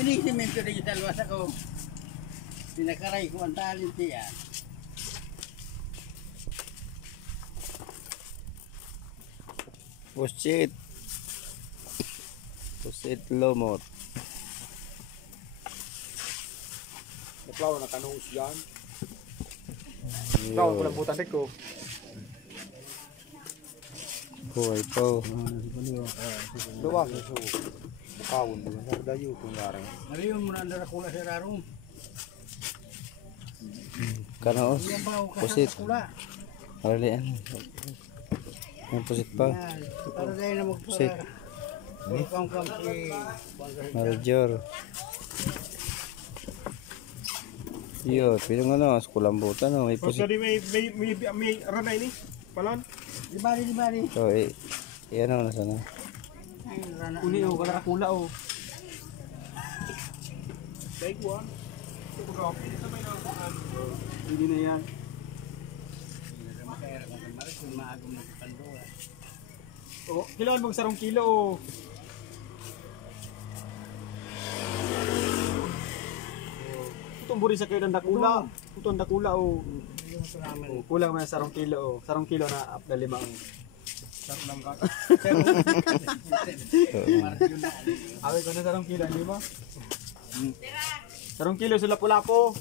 Ini simento na yung talwas ako. Pinakaray ko ang talent yan. Pusit. Pusit lumot. Naklaw na kanus yan. Naklaw ko lang putan ko. Buhay po. Luwag na so. Bukawon doon. Nagdayo kung garang. Mariyon mo na ang darakula sa rarong. Kanaos. Pusit. Aralian. Ang pusit pa. Para dahil na Pusit. magpapakam si... Marjor. Yo, pinong ano, kulambutan no, may pusit. Sorry, may ranay ni. Palon. Di bari. So, ano na sana. Uni o, kala kula o. Take one. Hindi na yan. O, kiloan mong sarong kilo o. Itong buri sa kayo ng dakula. Itong dakula o. Kulang mo na sarong kilo o. Sarong kilo na up na 5 o. Sarong lang ka. Away ko na sarong kilo, hindi ba? Sarong kilo sa lapu-lapo.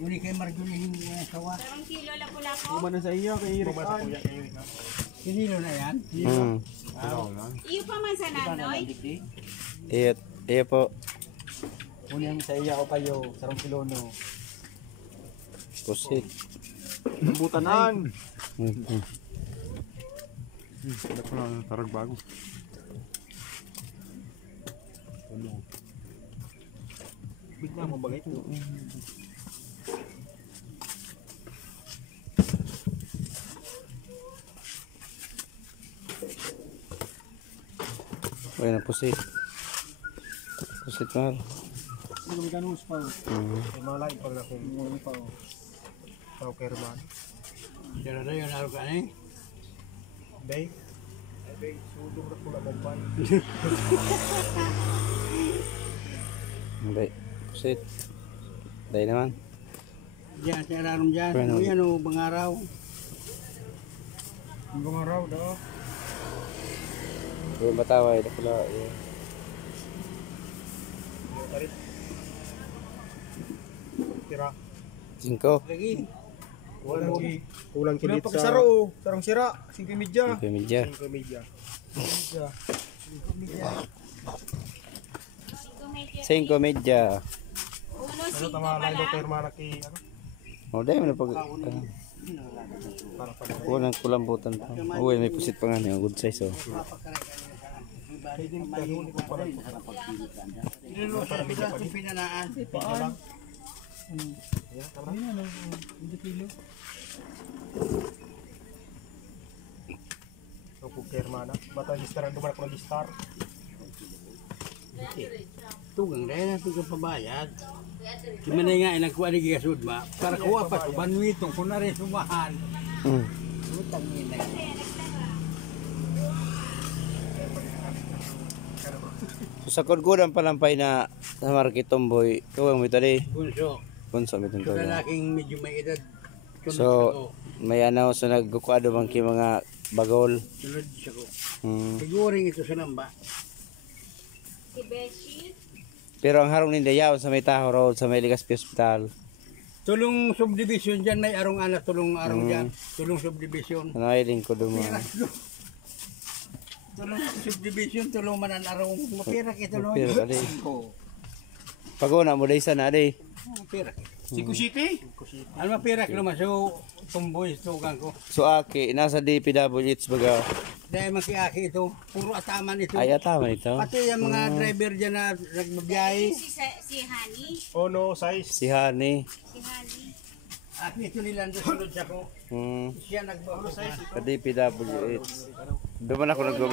Uli kay Marjolin yung sawa. Sarong kilo lapu-lapo. Kumana sa iyo kay Eric. Sinilo na yan? Iyo pa man sa nanoy. Iya po. Unang sa iya o kayo, sarong kilo no. Pusit. Butanan. Ada pula tarag bago. Bigla mo bagay ito. Uy, na pusit. Pusit mahal. Hindi kami kanus pa. Malay pag na kung muli pa o. Tao kerman. Pero na yun araw ka na eh. Day. Day, sudong na pula magpan. Hindi. Pusit. Dahil naman. Diyan, sa rarong dyan. Bueno. Ano yan o, bangaraw. Ang gumaraw daw. Yung bataway, ito pala. Tira. 5. Lagi. Kulang kilit sa... Saro, sarong sira. 5 media. 5 media. 5 media. 5 media. Uno, Ano 5 tama lang pala. ito kerman ki ano? O, dahil mo na pag... Para pa. Kulang kulambutan pa. Uy, may pusit pa nga niya. Good size, oh. Pwede yung kahuli ko pala. Nilulo sa bilang kung pinanaan. Video lang. Ayan, tama na. So, kung kermana. Bata gistar ang dumanak ng gistar. Tugang dahil na tugang pabayad. Gimana nga inagkuha ni Gigasud ba? Para kuha pa ito, banwitong kung na rin sumahan. Utang nila yan. So, sa kudkudan palampay na sa market tomboy, kawang mo ito di. Bunso. Punso mo itong Ito to. lalaking medyo may edad. So, may ano, so nagkukwado bang ki mga bagol. Sunod siya ko. Hmm. Ito sa namba. Si Beshi. Pero ang harong ninda yaw sa may Tahoe Road, sa may Legazpi Hospital. Tulong subdivision dyan, may arong anak, tulong arong dyan. Tulong subdivision. Ano ay lingko dumo. Tulong subdivision, tulong manan arong. Mapirak ito no. Mapirak, adi. Oo. Pag-una mo dahil sana, adi. Mapirak. Siku City? Ano mapirak naman, so tumboy, sugang ko. So, aki, nasa DPWH baga. Dahil makiaki ito, puro ataman ito. Ay, tama ito. Pati yung mga driver dyan na nagbabiyahe. Si Hani. Ono, size. Si Hani. Si Hani. Aki ito nilang sunod siya ko. Hmm. Siya nagbabayahe. Sa DPWH. Doon man ako nag